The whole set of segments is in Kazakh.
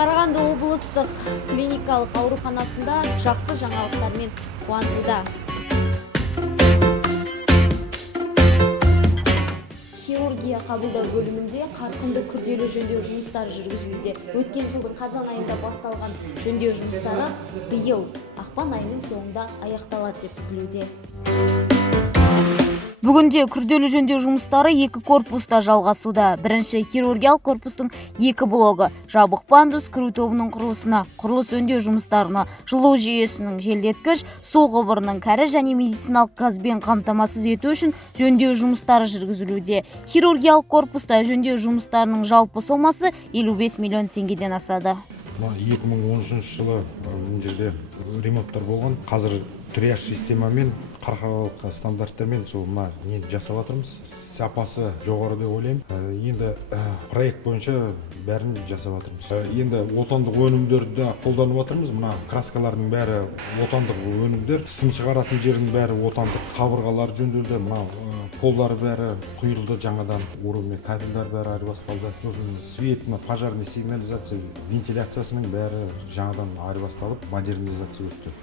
Қарағанды облыстық клиникалық ауруханасында жақсы жаңалықтармен қуантуда. Хирургия қабылдау бөлімінде қарқынды күрделі жөндеу жұмыстары жүргізілуде. Өткен жылдың қазан айында басталған жөндеу жұмыстары биыл ақпан айының соңында аяқталады деп күтілуде. Бүгінде күрделі жөндеу жұмыстары екі корпуста жалғасуда. Бірінші хирургиялық корпустың екі блогы, жабық пандус кіру тобының құрылысына, құрылыс өңдеу жұмыстарына, жылу жүйесінің желдеткіш, су құбырының кәрі және медициналық газбен қамтамасыз ету үшін жөндеу жұмыстары жүргізілуде. Хирургиялық корпуста жөндеу жұмыстарының жалпы сомасы 55 миллион теңгеден асады. 2013 жылы бұл жерде ремонттар болған. Қазір триаж системамен, халықаралық стандарттармен сол нені жасап жатырмыз. Сапасы жоғары деп ойлаймын. Енді проект бойынша бәрін жасап жатырмыз. Енді отандық өнімдерді қолданып жатырмыз. Мына краскалардың бәрі отандық өнімдер. Сым шығаратын жердің бәрі отандық. Қабырғалар жөнделді. Мына полдары бәрі құйылды жаңадан. Уровень кабельдер бәрі айырбасталды. Сосын свет, пожарный сигнализация, вентиляциясының бәрі жаңадан айырбасталып, модернизация өтті.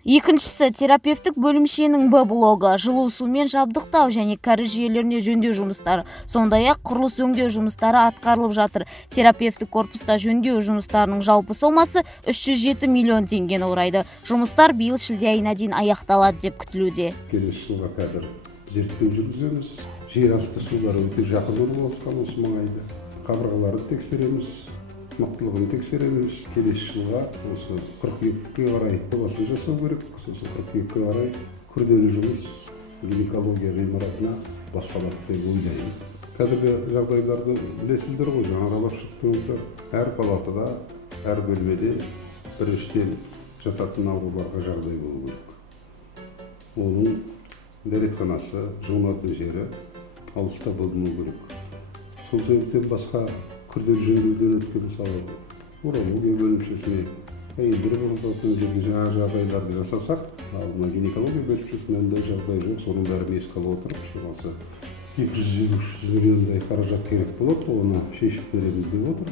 Екіншісі терапевтік бөлімшенің Б блогы, жылу сумен жабдықтау және кәріз жүйелеріне жөндеу жұмыстары, сондай-ақ құрылыс өңдеу жұмыстары атқарылып жатыр. Терапевтік корпуста жөндеу жұмыстарының жалпы сомасы 307 миллион теңгені құрайды. Жұмыстар биыл шілде айына дейін аяқталады деп күтілуде. Келесі жылға қазір зерттеу жүргіземіз. Жер асты сулары өте жақын орналасқан осы маңайда. Қабырғаларды тексереміз. Мықтылығын тексереміз. Келесі жылға осы қыркүйекке қарай жобасын жасау керек. Сосын қыркүйекке қарай күрделі жұмыс гинекология ғимаратына басталады деп ойлаймын. Қазіргі жағдайларды білесіздер ғой, жаңа аралап шықтыңыздар. Әр палатада, әр бөлмеде біріншіден жататын ауруларға жағдай болу керек. Оның дәретханасы, жуынатын жері алыста болмау керек. Сол себептен басқа күрделі жөндеуден өткен, мысалы, урология бөлімшесіне әйелдер болатын жерге жаңа жағдайларды жасасақ, ал мына гинекология бөлімшесіне ондай жағдай жоқ, соның бәрін еске ала отырып, шамасы 250-300 миллиондай қаражат керек болады, оны шешіп береміз деп отыр.